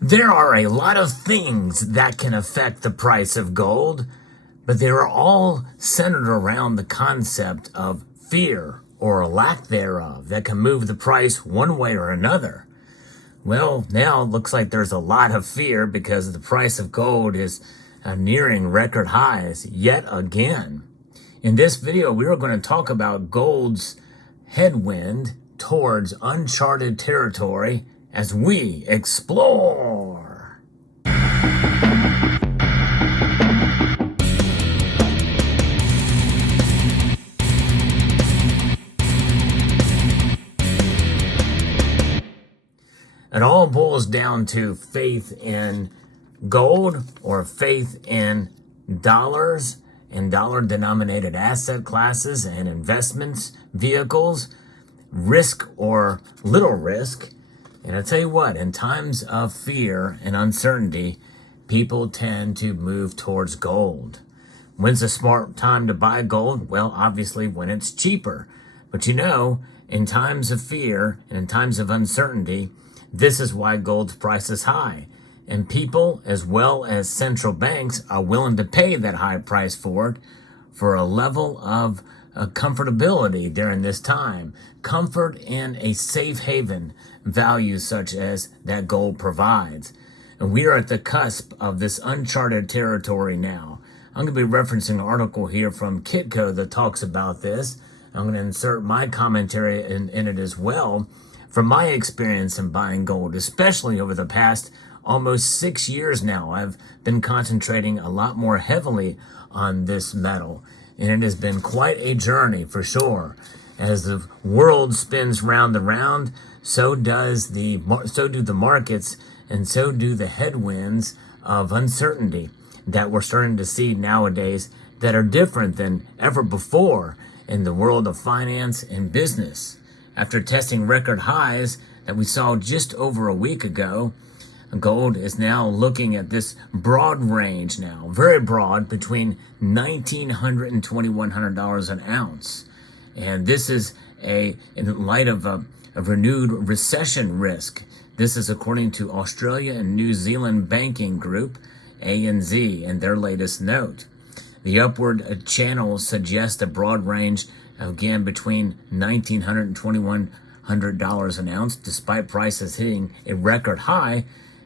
There are a lot of things that can affect the price of gold, but they are all centered around the concept of fear or a lack thereof that can move the price one way or another. Well, now it looks like there's a lot of fear because the price of gold is nearing record highs yet again. In this video, we are going to talk about gold's headwind towards uncharted territory as we explore. It all boils down to faith in gold or faith in dollars and dollar-denominated asset classes and investments, vehicles, risk or little risk. And I tell you what, in times of fear and uncertainty, people tend to move towards gold. When's a smart time to buy gold? Well, obviously when it's cheaper. But you know, in times of fear and in times of uncertainty, this is why gold's price is high. And people, as well as central banks, are willing to pay that high price for it for a level of comfortability during this time. Comfort in a safe haven value such as that gold provides. And we are at the cusp of this uncharted territory now. I'm going to be referencing an article here from Kitco that talks about this. I'm going to insert my commentary in it as well from my experience in buying gold, especially over the past almost 6 years now. I've been concentrating a lot more heavily on this metal, and it has been quite a journey for sure. As the world spins round and round, so do the markets, and so do the headwinds of uncertainty that we're starting to see nowadays that are different than ever before in the world of finance and business. After testing record highs that we saw just over a week ago, gold is now looking at this broad range now, very broad, between $1,900 and $2,100 an ounce. And this is in light of a renewed recession risk. This is according to Australia and New Zealand Banking Group, ANZ, and their latest note. The upward channel suggests a broad range, again, between $1,900 and $2,100 an ounce, despite prices hitting a record high.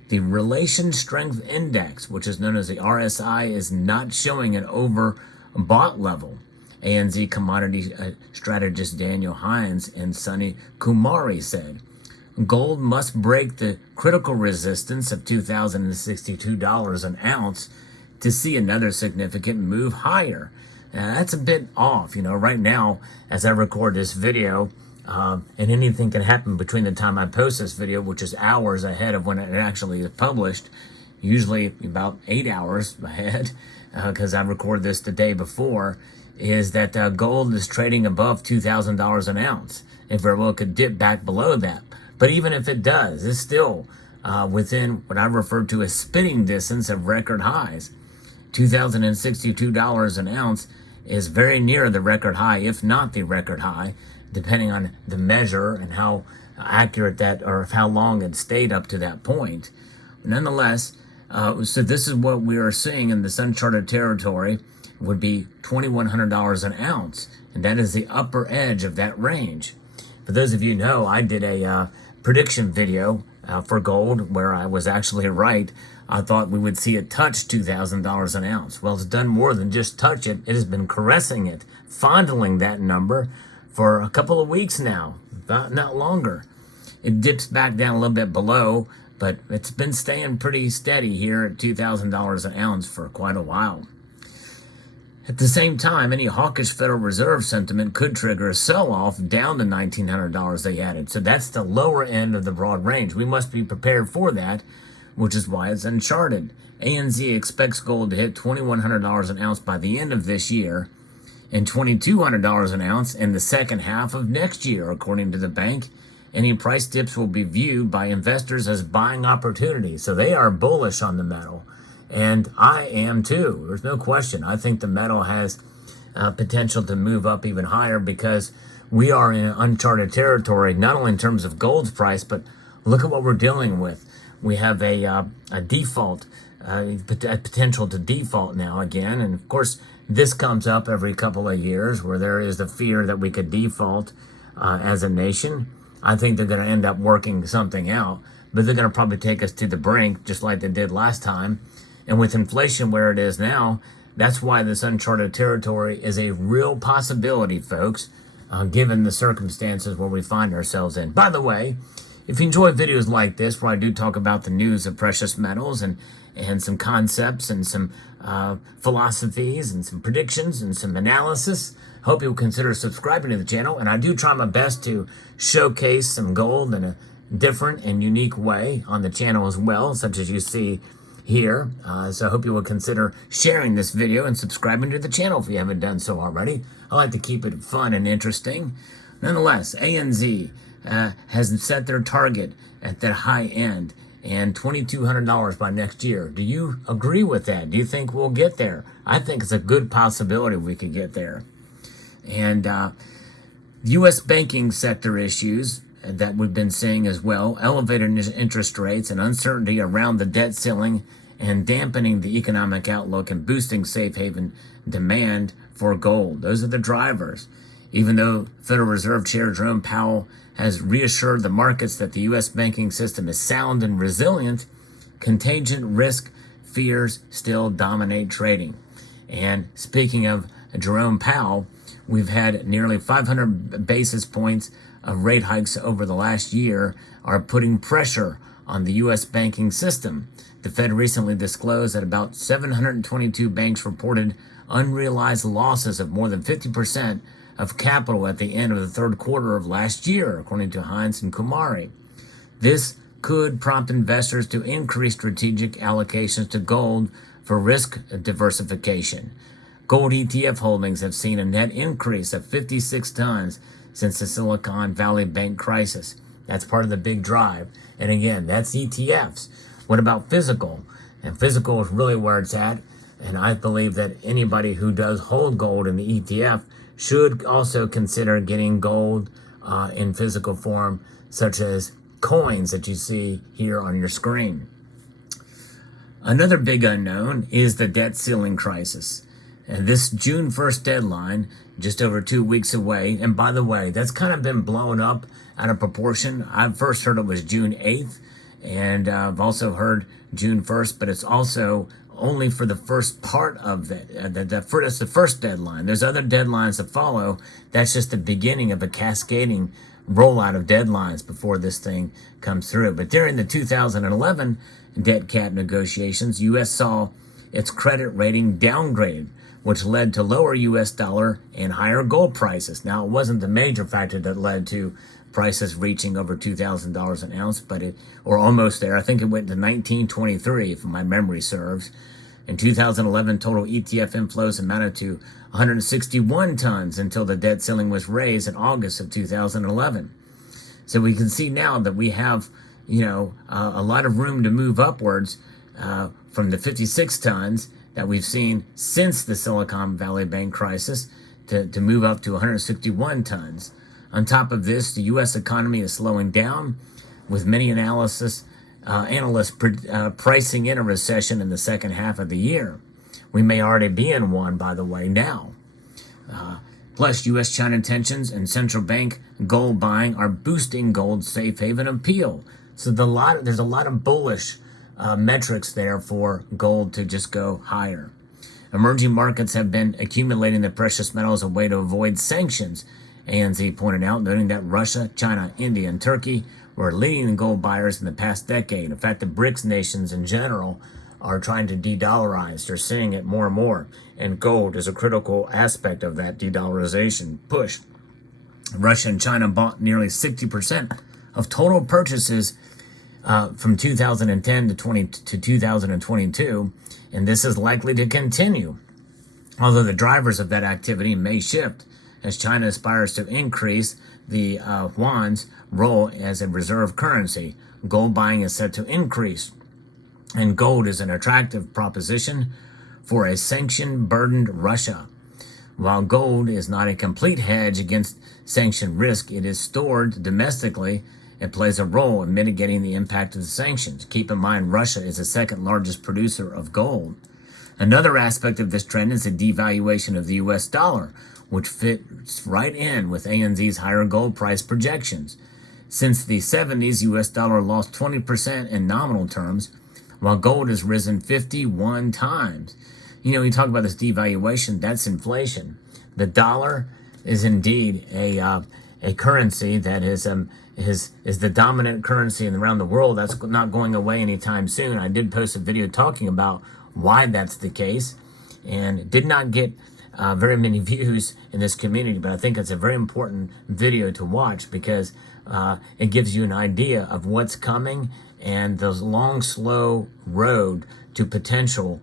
The Relation Strength Index, which is known as the RSI, is not showing an overbought level. ANZ commodity strategist Daniel Hines and Sunny Kumari said, gold must break the critical resistance of $2,062 an ounce to see another significant move higher. Now, that's a bit off, right now, as I record this video, and anything can happen between the time I post this video, which is hours ahead of when it actually is published, usually about 8 hours ahead, because I record this the day before, is that gold is trading above $2,000 an ounce. It very well could dip back below that. But even if it does, it's still within what I refer to as spitting distance of record highs. $2,062 an ounce is very near the record high, if not the record high, depending on the measure and how accurate that, or how long it stayed up to that point. Nonetheless, so this is what we are seeing in this uncharted territory would be $2,100 an ounce, and that is the upper edge of that range. For those of you who know, I did a prediction video for gold where I was actually right. I thought we would see it touch $2,000 an ounce. Well, it's done more than just touch it. It has been caressing it, fondling that number for a couple of weeks now, not longer. It dips back down a little bit below, but it's been staying pretty steady here at $2,000 an ounce for quite a while. At the same time, any hawkish Federal Reserve sentiment could trigger a sell-off down to $1,900 they added. So that's the lower end of the broad range. We must be prepared for that, which is why it's uncharted. ANZ expects gold to hit $2,100 an ounce by the end of this year and $2,200 an ounce in the second half of next year, according to the bank. Any price dips will be viewed by investors as buying opportunities. So they are bullish on the metal. And I am too. There's no question. I think the metal has potential to move up even higher because we are in uncharted territory, not only in terms of gold's price, but look at what we're dealing with. we have a default, a potential to default now again. And of course, this comes up every couple of years where there is the fear that we could default as a nation. I think they're going to end up working something out, but they're going to probably take us to the brink, just like they did last time. And with inflation where it is now, that's why this uncharted territory is a real possibility, folks, given the circumstances where we find ourselves in. By the way, if you enjoy videos like this, where I do talk about the news of precious metals and some concepts and some philosophies and some predictions and some analysis, hope you'll consider subscribing to the channel. And I do try my best to showcase some gold in a different and unique way on the channel as well, such as you see here. So I hope you will consider sharing this video and subscribing to the channel if you haven't done so already. I like to keep it fun and interesting. Nonetheless, ANZ has set their target at the high end and $2,200 by next year. Do you agree with that? Do you think we'll get there? I think it's a good possibility we could get there. And U.S. banking sector issues that we've been seeing as well, elevated interest rates and uncertainty around the debt ceiling and dampening the economic outlook and boosting safe haven demand for gold. Those are the drivers. Even though Federal Reserve Chair Jerome Powell has reassured the markets that the U.S. banking system is sound and resilient, contagion risk fears still dominate trading. And speaking of Jerome Powell, we've had nearly 500 basis points of rate hikes over the last year are putting pressure on the U.S. banking system. The Fed recently disclosed that about 722 banks reported unrealized losses of more than 50% of capital at the end of the third quarter of last year, according to Hines and Kumari. This could prompt investors to increase strategic allocations to gold for risk diversification. Gold ETF holdings have seen a net increase of 56 tons since the Silicon Valley Bank crisis. That's part of the big drive. And again, that's ETFs. What about physical? And physical is really where it's at. And I believe that anybody who does hold gold in the ETF should also consider getting gold in physical form, such as coins that you see here on your screen. Another big unknown is the debt ceiling crisis. And this June 1st deadline, just over 2 weeks away, and by the way, that's kind of been blown up out of proportion. I first heard it was June 8th, and I've also heard June 1st, but it's also only for the first part of that's the first deadline. There's other deadlines to follow. That's just the beginning of a cascading rollout of deadlines before this thing comes through. But during the 2011 debt cap negotiations, U.S. saw its credit rating downgraded, which led to lower U.S. dollar and higher gold prices. Now, it wasn't the major factor that led to prices reaching over $2,000 an ounce, but or almost there. I think it went to 1923, if my memory serves. In 2011, total ETF inflows amounted to 161 tons until the debt ceiling was raised in August of 2011. So we can see now that we have, a lot of room to move upwards from the 56 tons that we've seen since the Silicon Valley Bank crisis to move up to 161 tons. On top of this, the U.S. economy is slowing down, with many analysts pricing in a recession in the second half of the year. We may already be in one, by the way, now. Plus, U.S.-China tensions and central bank gold buying are boosting gold's safe haven appeal. So there's a lot of bullish metrics there for gold to just go higher. Emerging markets have been accumulating the precious metal as a way to avoid sanctions, ANZ pointed out, noting that Russia, China, India, and Turkey were leading gold buyers in the past decade. In fact, the BRICS nations in general are trying to de-dollarize. They're seeing it more and more, and gold is a critical aspect of that de-dollarization push. Russia and China bought nearly 60% of total purchases from 2010 to 2022, and this is likely to continue, although the drivers of that activity may shift as China aspires to increase the yuan's role as a reserve currency. Gold buying is set to increase, and gold is an attractive proposition for a sanction-burdened Russia. While gold is not a complete hedge against sanction risk, it is stored domestically it plays a role in mitigating the impact of the sanctions. Keep in mind, Russia is the second largest producer of gold. Another aspect of this trend is the devaluation of the U.S. dollar, which fits right in with ANZ's higher gold price projections. Since the 70s, U.S. dollar lost 20% in nominal terms, while gold has risen 51 times. You talk about this devaluation, that's inflation. The dollar is indeed a currency that is the dominant currency around the world. That's not going away anytime soon. I did post a video talking about why that's the case, and it did not get very many views in this community, but I think it's a very important video to watch because it gives you an idea of what's coming and the long, slow road to potential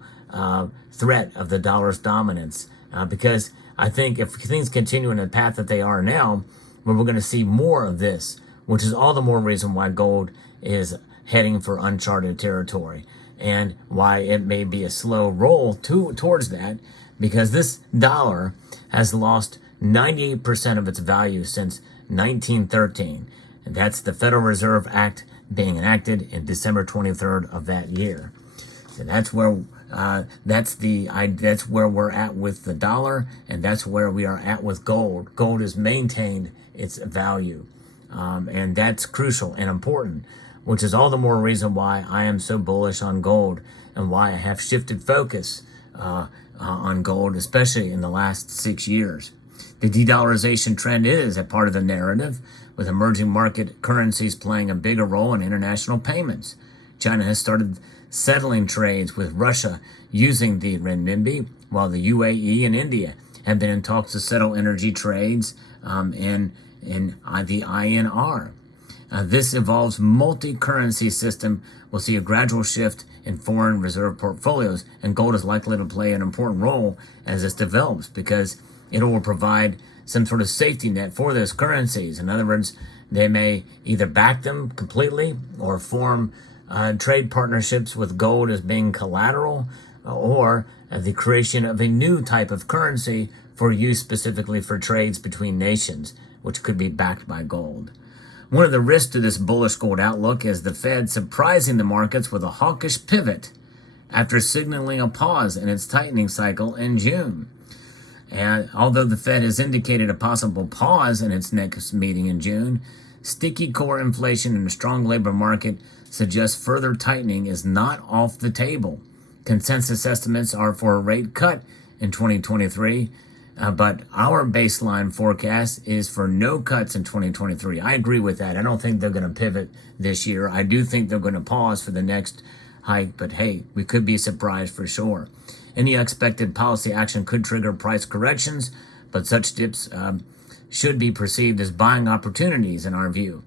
threat of the dollar's dominance. Because I think if things continue in the path that they are now, we're going to see more of this, which is all the more reason why gold is heading for uncharted territory and why it may be a slow roll towards that, because this dollar has lost 98% of its value since 1913. And that's the Federal Reserve Act being enacted in December 23rd of that year. And that's where that's where we're at with the dollar, and that's where we are at with gold. Gold has maintained its value, and that's crucial and important, which is all the more reason why I am so bullish on gold and why I have shifted focus on gold, especially in the last 6 years. The de-dollarization trend is a part of the narrative, with emerging market currencies playing a bigger role in international payments. China has started settling trades with Russia using the renminbi, while the UAE and India have been in talks to settle energy trades in the INR. This evolves multi-currency system will see a gradual shift in foreign reserve portfolios, and gold is likely to play an important role as this develops because it will provide some sort of safety net for those currencies. In other words, they may either back them completely or form trade partnerships with gold as being collateral, or the creation of a new type of currency for use specifically for trades between nations, which could be backed by gold. One of the risks to this bullish gold outlook is the Fed surprising the markets with a hawkish pivot after signaling a pause in its tightening cycle in June. And although the Fed has indicated a possible pause in its next meeting in June, sticky core inflation and a strong labor market suggest further tightening is not off the table. Consensus estimates are for a rate cut in 2023, but our baseline forecast is for no cuts in 2023. I agree with that. I don't think they're going to pivot this year. I do think they're going to pause for the next hike, but hey, we could be surprised for sure. Any expected policy action could trigger price corrections, but such dips should be perceived as buying opportunities in our view.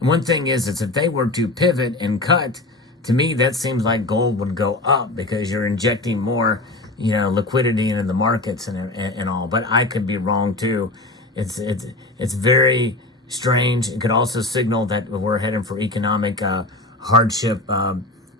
And one thing is if they were to pivot and cut, to me that seems like gold would go up because you're injecting more, liquidity into the markets and all. But I could be wrong too. It's very strange. It could also signal that we're heading for economic hardship.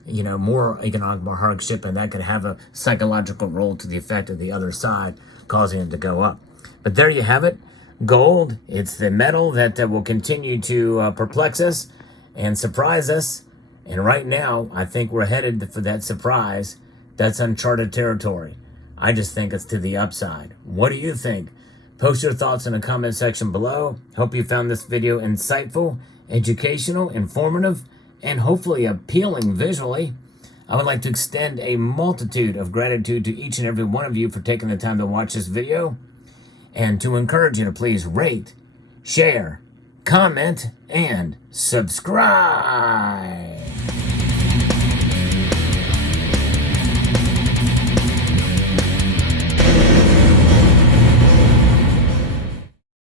More economic hardship, and that could have a psychological role to the effect of the other side, causing it to go up. But there you have it. Gold, it's the metal that will continue to perplex us and surprise us. And right now, I think we're headed for that surprise. That's uncharted territory. I just think it's to the upside. What do you think? Post your thoughts in the comment section below. Hope you found this video insightful, educational, informative, and hopefully appealing visually. I would like to extend a multitude of gratitude to each and every one of you for taking the time to watch this video, and to encourage you to please rate, share, comment, and subscribe.